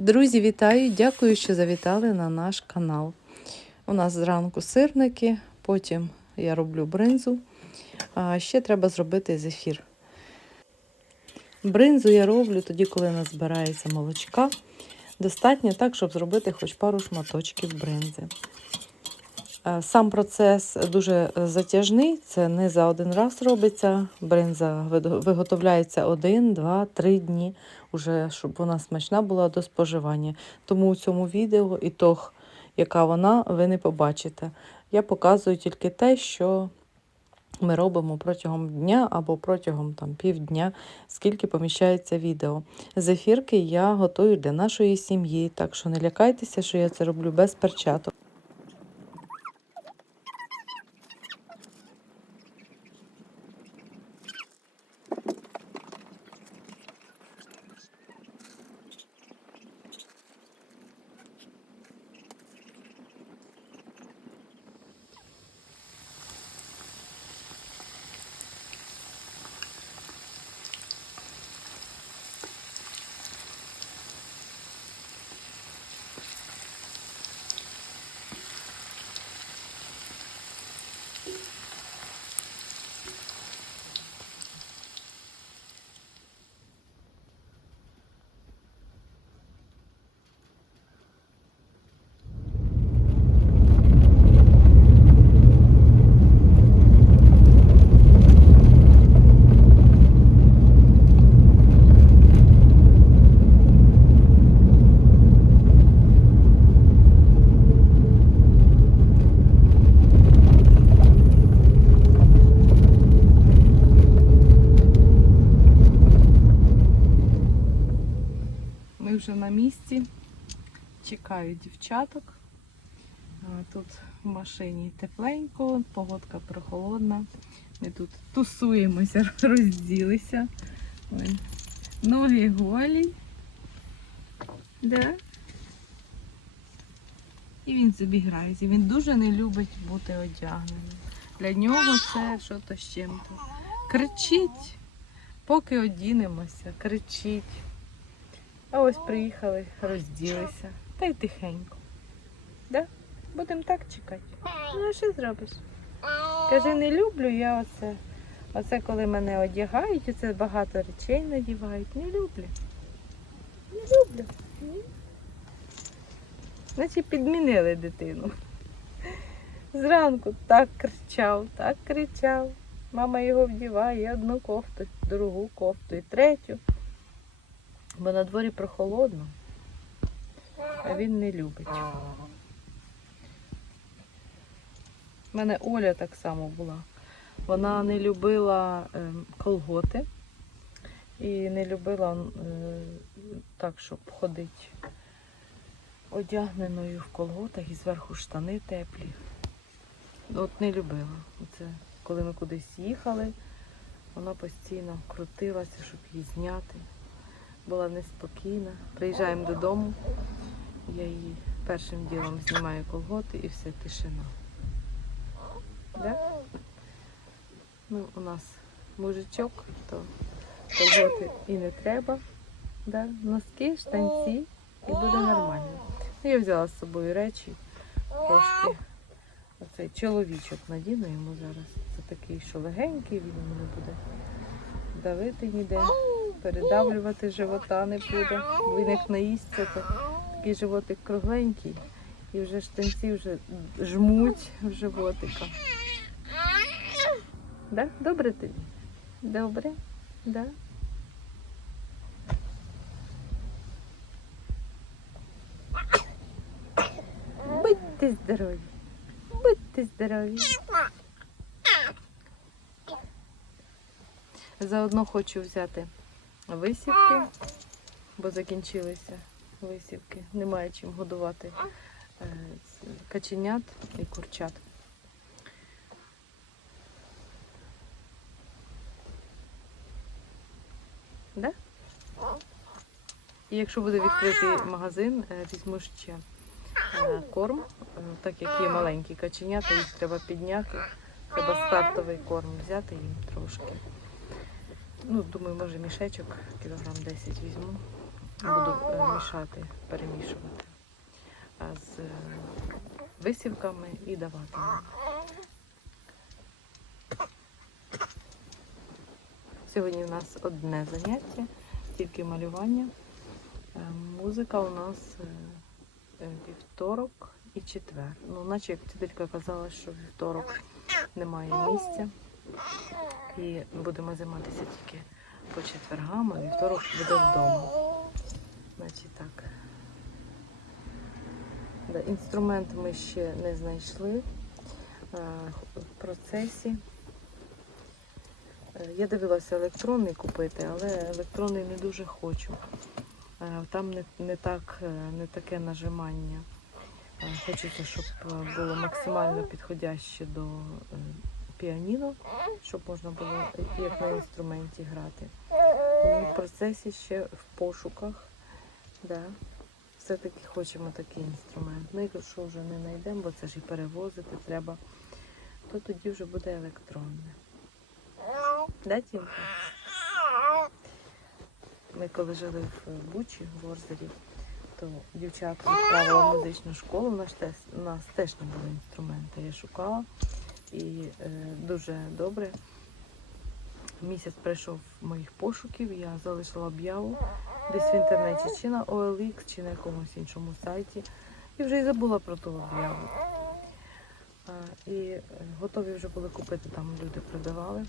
Друзі, вітаю! Дякую, що завітали на наш канал. У нас зранку сирники, потім я роблю бринзу. А ще треба зробити зефір. Бринзу я роблю тоді, коли назбирається молочка. Достатньо так, щоб зробити хоч пару шматочків бринзи. Е, Сам процес дуже затяжний, це не за один раз робиться. Бринза виготовляється один, два, три дні, уже, щоб вона смачна була до споживання. Тому у цьому відео ітог, яка вона, ви не побачите. Я показую тільки те, що ми робимо протягом дня або протягом там, півдня, скільки поміщається відео. Зефірки я готую для нашої сім'ї, так що не лякайтеся, що я це роблю без перчаток. Ми вже на місці. Чекаю дівчаток. Тут в машині тепленько, погодка прохолодна. Ми тут тусуємося, розділися. Ноги голі. Да? І він собі. Він дуже не любить бути одягненим. Для нього це щось з чим-то. Кричить, поки одінемося, кричить. А ось приїхали, розділися. Та й тихенько. Да? Будемо так чекати. Ну, а що зробиш? Каже, не люблю я оце. Оце коли мене одягають, оце багато речей надівають. Не люблю. Не люблю. Значить підмінили дитину. Зранку так кричав, так кричав. Мама його вдіває одну кофту, другу кофту і третю. Бо на дворі прохолодно, а він не любить. У мене Оля так само була. Вона не любила ем, колготи і не любила е, так, щоб ходити одягненою в колготах і зверху штани теплі. От не любила. Оце, коли ми кудись їхали, вона постійно крутилася, щоб її зняти була неспокійна. Приїжджаємо додому, я її першим ділом знімаю колготи і все, тишина. Да? Ну, у нас мужичок, то колготи і не треба. Да? Носки, штанці і буде нормально. Ну, я взяла з собою речі трошки. Оцей чоловічок надіну йому зараз. Це такий, що легенький, він не буде давити ніде передавлювати живота не буде. Він як наїсться, то такий животик кругленький. І вже штанці вже жмуть в животика. Да? Добре тобі? Добре? Да? Будьте здорові. Будьте здорові. Заодно хочу взяти висівки, бо закінчилися висівки. Немає чим годувати е, каченят і курчат. Да? І якщо буде відкритий магазин, е, візьму ще е, корм, так як є маленькі каченята, їх треба підняти. Треба стартовий корм взяти їм трошки. Ну, думаю, може мішечок, кілограм 10 візьму. буду мішати, перемішувати з е, висівками і давати. Сьогодні у нас одне заняття, тільки малювання. Е, Музика у нас е, вівторок і четвер. Ну, наче як вчителька казала, що вівторок немає місця. І будемо займатися тільки по четвергам, а вівторок буде вдома. Значить так. Інструмент ми ще не знайшли в процесі. Е, Я дивилася електронний купити, але електронний не дуже хочу. Е, Там не, не, так, е, не таке нажимання. Хочеться, щоб було максимально підходяще до піаніно, щоб можна було як на інструменті грати. Тому в процесі ще в пошуках. Да. Все-таки хочемо такий інструмент. Ну, якщо вже не знайдемо, бо це ж і перевозити треба, то тоді вже буде електронне. Да, Тімка? Ми коли жили в Бучі, в Ворзелі, то дівчатка відправила в музичну школу, у нас теж, у нас теж не було інструмента. Я шукала і е, дуже добре. Місяць пройшов моїх пошуків, я залишила об'яву десь в інтернеті, чи на OLX, чи на якомусь іншому сайті. І вже й забула про ту об'яву. І е, готові вже були купити, там люди продавали. Е,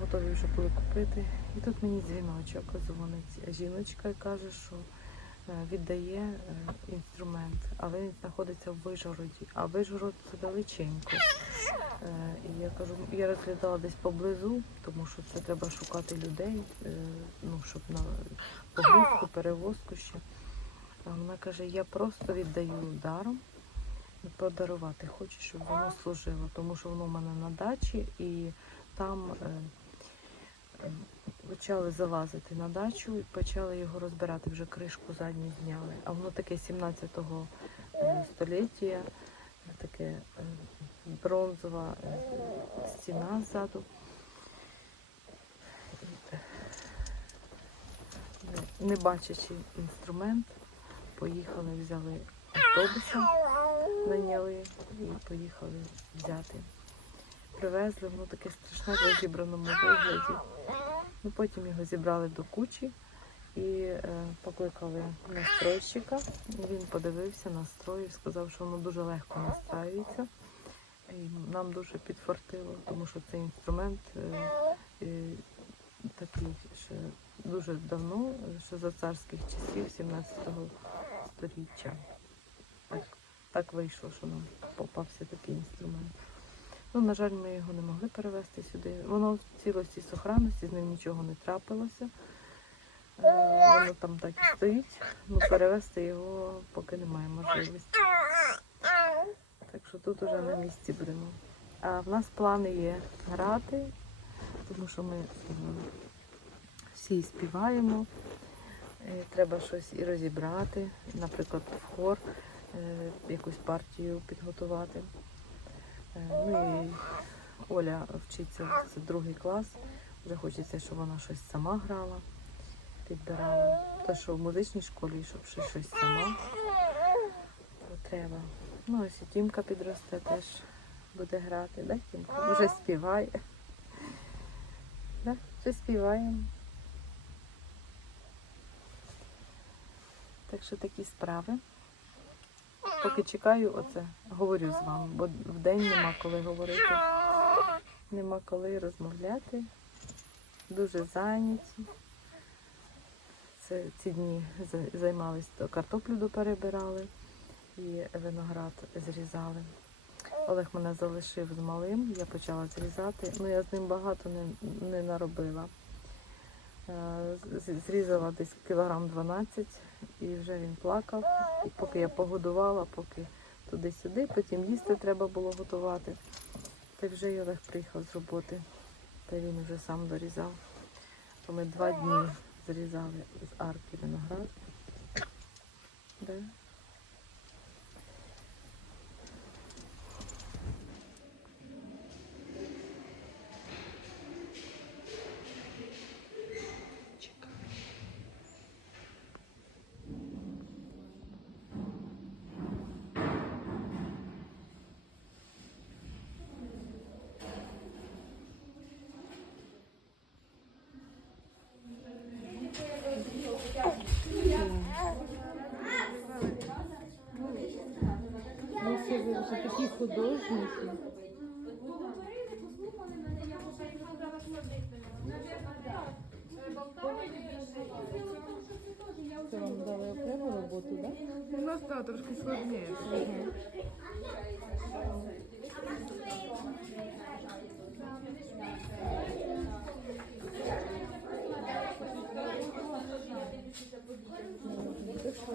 Готові вже були купити. І тут мені дзвіночок дзвонить жіночка і каже, що віддає е, інструмент, але він знаходиться в Вижгороді, а Вижгород це далеченько. Е, І я кажу, я розглядала десь поблизу, тому що це треба шукати людей, е, ну, щоб на погрузку, перевозку ще. А вона каже, я просто віддаю даром подарувати. Хочу, щоб воно служило, тому що воно в мене на дачі і там е, е, почали залазити на дачу і почали його розбирати. Вже кришку задню зняли. А воно таке 17-го е, століття, таке е, бронзова е, стіна ззаду. Не- Не бачачи інструмент, поїхали, взяли автобуса, наняли і поїхали взяти. Привезли, воно таке страшне в розібраному вигляді. Ну, потім його зібрали до кучі і е, покликали настройщика. Він подивився, настроїв, сказав, що воно дуже легко настраюється. І нам дуже підфартило, тому що цей інструмент е, е, такий, що дуже давно, ще за царських часів, 17 століття. Так, так вийшло, що нам попався такий інструмент. Ну, на жаль, ми його не могли перевезти сюди. Воно в цілості сохранності, з ним нічого не трапилося. Е, Воно там так і стоїть. Ну, перевезти його поки немає можливості. Так що тут уже на місці будемо. А в нас плани є грати, тому що ми всі співаємо. Е, Треба щось і розібрати, наприклад, в хор е, якусь партію підготувати. Ну і Оля вчиться, це другий клас. Вже хочеться, щоб вона щось сама грала, підбирала. Те, що в музичній школі, щоб ще щось сама, треба. Ну, ось і Тімка підросте, теж буде грати, да, Тімка? Вже співає. Да? Вже співаємо. Так що такі справи. Поки чекаю, оце говорю з вами, бо вдень нема коли говорити, нема коли розмовляти. Дуже зайняті. Це ці дні за- займались, то картоплю доперебирали і виноград зрізали. Олег мене залишив з малим, я почала зрізати. Ну я з ним багато не, не наробила. Е, Зрізала десь кілограм 12 і вже він плакав. Поки я погодувала, поки туди-сюди, потім їсти треба було готувати. Так вже й Олег приїхав з роботи, та він вже сам дорізав. То ми два дні зрізали з арки виноград. Да. Чекаю. Смислі? Поговорили, послухали мене, я попереджала ходити. Навірно, так. Болтали більше. Діло в тому, що це вам дали окрему роботу, так? У нас так, трошки складніше. Це що?